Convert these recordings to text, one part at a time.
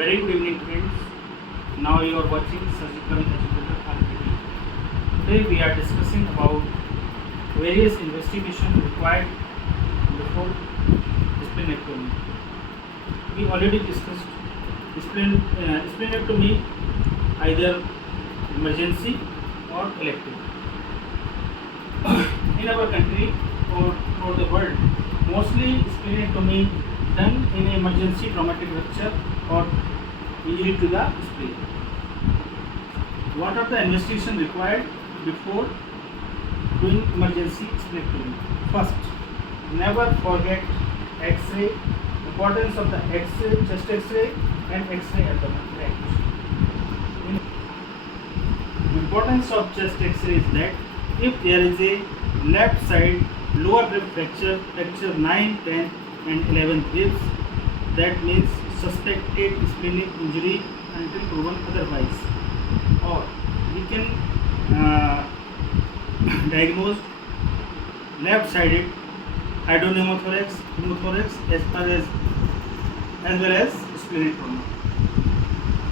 Very good evening, friends. Now you are watching Surgical Educator RPT. Today we are discussing about various investigations required before splenectomy. We already discussed splenectomy, either emergency or elective. In our country or throughout the world, mostly splenectomy done in emergency traumatic rupture or injury to the spleen. What are the investigations required before doing emergency splenectomy? First, never forget X-ray. Importance of the X-ray, chest X-ray and X-ray abdomen. Right. Importance of chest X-ray is that if there is a left side lower rib fracture, fracture 9, 10 and 11 ribs, that means suspected splenic injury until proven otherwise. Or we can diagnose left-sided hydropneumothorax, pneumothorax as well as splenic trauma.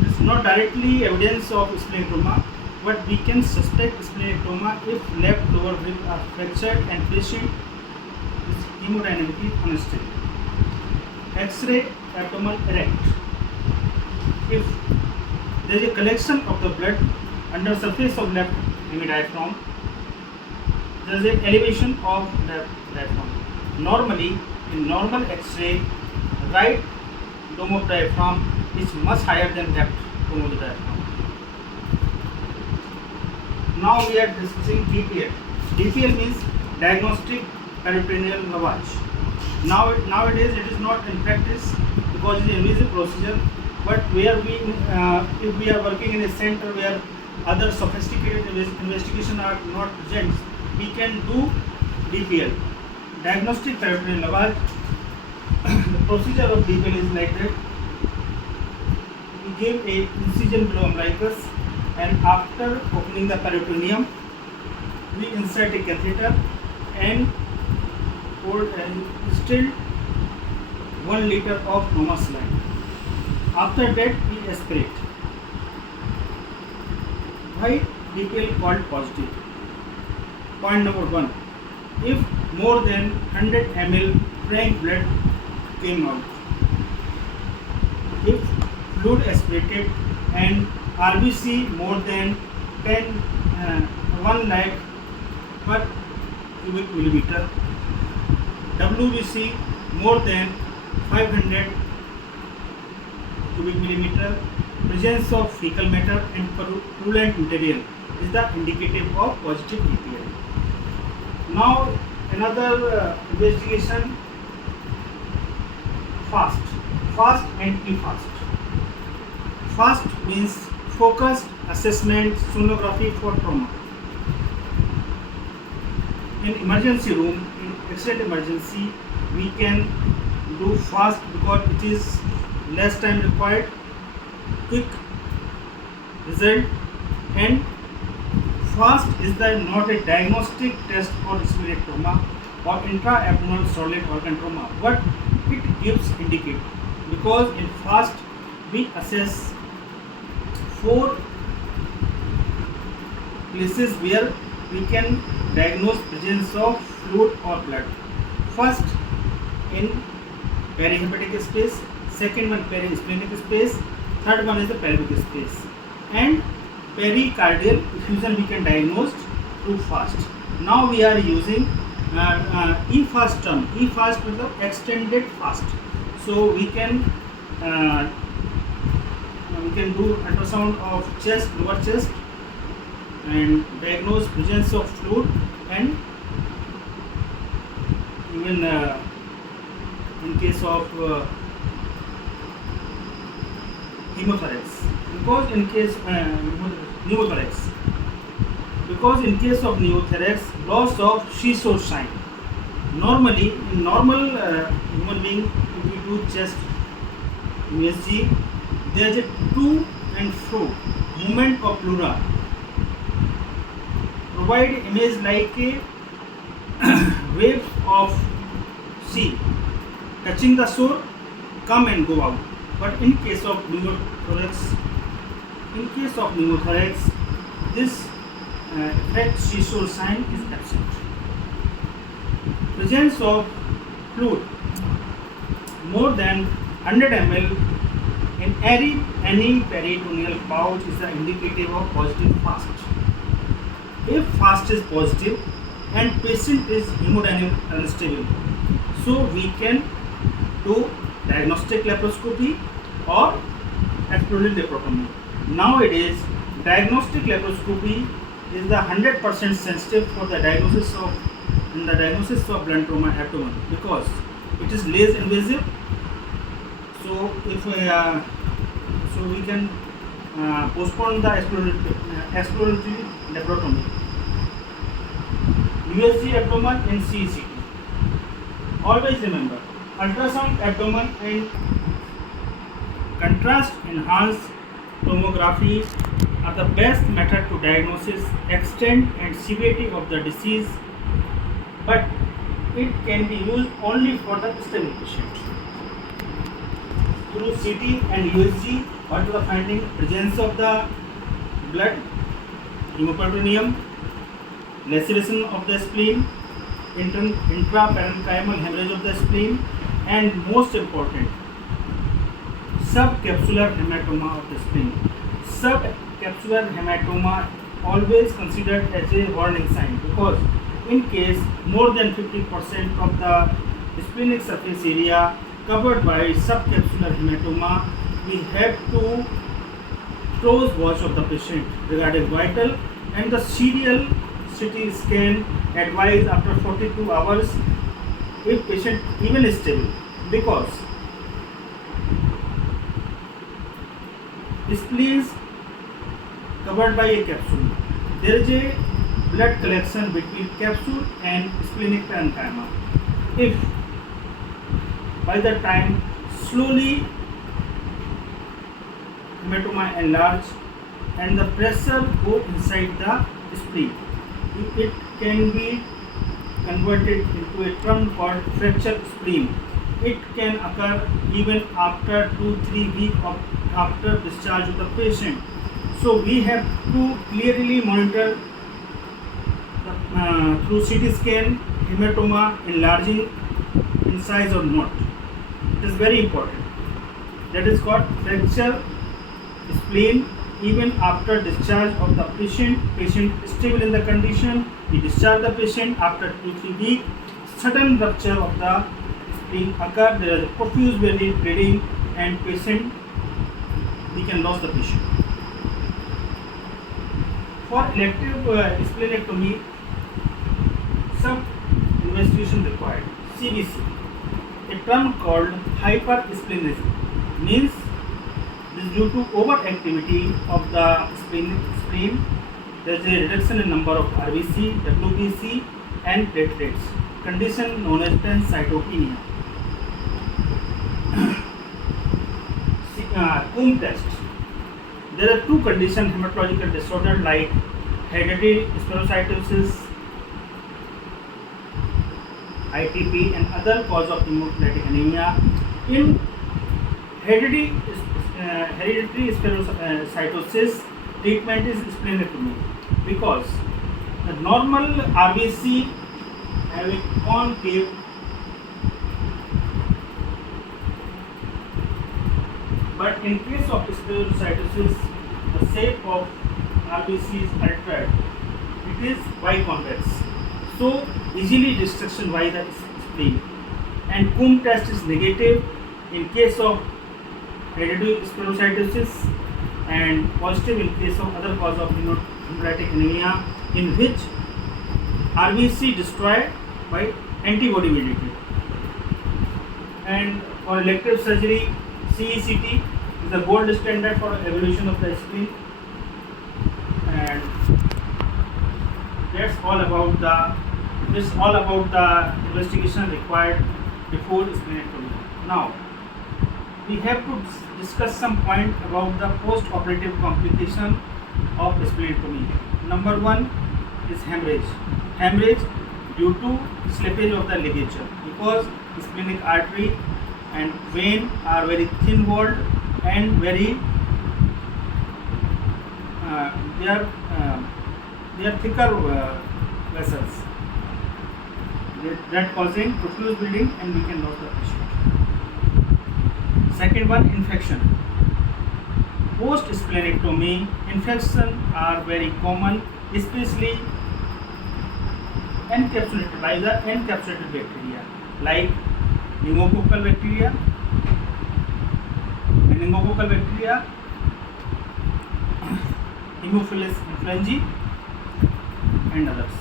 It's not directly evidence of splenic trauma, but we can suspect splenic trauma if left lower rib are fractured and patient is hemodynamically unstable. X-ray abdomen erect. If there is a collection of the blood under surface of left hemidiaphragm, there is an elevation of left diaphragm. Normally, in normal X-ray, right dome of diaphragm is much higher than left dome of the diaphragm. Now we are discussing DPL. DPL means diagnostic peritoneal lavage. Nowadays it is not in practice because it is an invasive procedure. But where if we are working in a center where other sophisticated investigations are not present, we can do DPL, diagnostic peritoneal lavage. The procedure of DPL is like that. We give a incision below umbilicus, and after opening the peritoneum, we insert a catheter and hold and instill 1 liter of pneuma saline. After that, we aspirate. Why DPL called positive? Point number 1. If more than 100 ml frank blood came out, if fluid aspirated and RBC more than 1 lakh per cubic millimeter, WBC more than 500 cubic millimeter, presence of fecal matter and purulent material is the indicative of positive DPL. Now another investigation, fast and e-fast. Fast means focused assessment sonography for trauma. In emergency room, in accident emergency, we can do fast because it is less time required, quick result, and fast is not a diagnostic test for splenic trauma or intra-abdominal solid organ trauma, but it gives indicate because in fast we assess 4 places where we can diagnose presence of fluid or blood. First, in perihepatic space, second one perisplenic space, third one is the pelvic space, and pericardial effusion we can diagnose through fast. Now we are using e-fast term. E-fast means extended fast. So we can do ultrasound of chest, lower chest, and diagnose presence of fluid, and even in case of pneumothorax, because in case pneumothorax, because in case of pneumothorax, loss of seesaw sign. Normally, in normal human being, if we do chest USG, there is a to and fro movement of pleura. Provide image like a waves of sea touching the shore, come and go out. But in case of pneumothorax, this effect seizure sign is absent. Presence of fluid more than 100 ml in any peritoneal pouch is indicative of positive fast. If fast is positive and patient is hemodynamic unstable, so we can do diagnostic laparoscopy or exploratory laparotomy. Nowadays, diagnostic laparoscopy is the 100% sensitive for the diagnosis of blunt trauma abdomen because it is less invasive. So if we can postpone the exploratory laparotomy. USG abdomen in CECT. Always remember, ultrasound abdomen and contrast enhanced tomography are the best method to diagnosis extent and severity of the disease, but it can be used only for the stable patient. Through CT and USG, what is the finding? Presence of the blood, hemoperitoneum, laceration of the spleen, intraparenchymal hemorrhage of the spleen, and most important, subcapsular hematoma of the spleen. Subcapsular hematoma always considered as a warning sign because in case more than 50% of the splenic surface area covered by subcapsular hematoma, we have to close watch of the patient regarding vital and the serial CT scan advised after 42 hours if patient even is stable because spleen is covered by a capsule. There is a blood collection between capsule and splenic parenchyma. If by the time slowly hematoma enlarge and the pressure go inside the spleen, it can be converted into a term called fracture spleen. It can occur even after 2-3 weeks after discharge of the patient. So we have to clearly monitor through CT scan hematoma enlarging in size or not. It is very important. That is called fracture spleen. Even after discharge of the patient is stable in the condition, we discharge the patient after 2-3 weeks. Sudden rupture of the spleen occur. There is profuse bleeding and we can lose the patient. For elective splenectomy, some investigation required. CVC, a term called hypersplenism, means this is due to overactivity of the spleen. There is a reduction in number of RBC, WBC, and platelets. Condition known as pancytopenia. Coombs test. There are two conditions hematological disorder like hereditary spherocytosis, ITP, and other cause of hemolytic anemia. In hereditary spherocytosis, treatment is splenectomy because the normal RBC have a concave but in case of spherocytosis, the shape of RBC is altered. It is biconvex, so easily destruction by the spleen. And Coombs test is negative in case of hereditary spherocytosis and positive in case of other cause of hemolytic anemia in which RBC destroyed by antibody mediated. And for elective surgery, CECT is the gold standard for evaluation of the spleen, and that's all about the investigation required before splenectomy. Now we have to discuss some point about the post-operative complication of splenectomy. Number one is hemorrhage. Hemorrhage due to slippage of the ligature because splenic artery and vein are very thin walled and very uh, they are uh, they are thicker vessels that causing profuse bleeding and we can lose the patient. Second one, infection. Post splenectomy infection are very common, especially encapsulated by the encapsulated bacteria like pneumococcal bacteria, Haemophilus influenzae and others.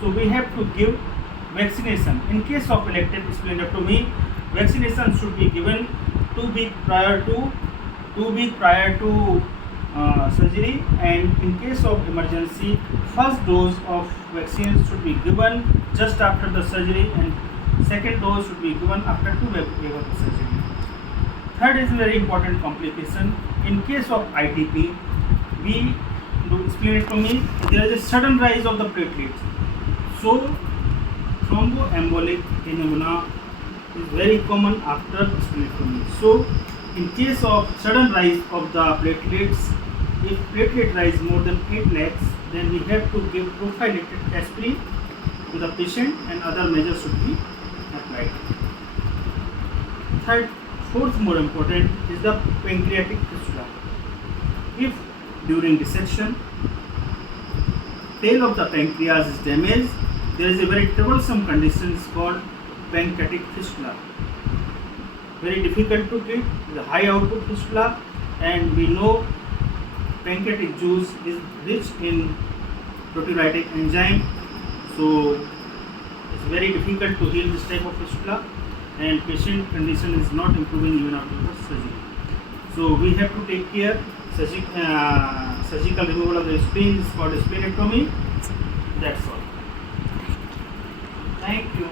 So we have to give vaccination. In case of elective splenectomy, vaccination should be given 2 weeks prior to surgery, and in case of emergency, first dose of vaccine should be given just after the surgery and second dose should be given after 2 weeks of the surgery. Third is very important complication. In case of ITP, we do splenectomy, there is a sudden rise of the platelets. So thromboembolic phenomena is very common after splenectomy. So in case of sudden rise of the platelets, if platelet rise more than 8 lakhs, then we have to give prophylactic aspirin to the patient and other measures should be applied. Fourth more important is the pancreatic fistula. If during dissection tail of the pancreas is damaged, there is a very troublesome condition called pancreatic fistula. Very difficult to treat, is a high output fistula, and we know pancreatic juice is rich in proteolytic enzyme, so it's very difficult to heal this type of fistula, and patient condition is not improving even after the surgery. So we have to take care. Surgical removal of the spleen is called splenectomy. That's all. Thank you.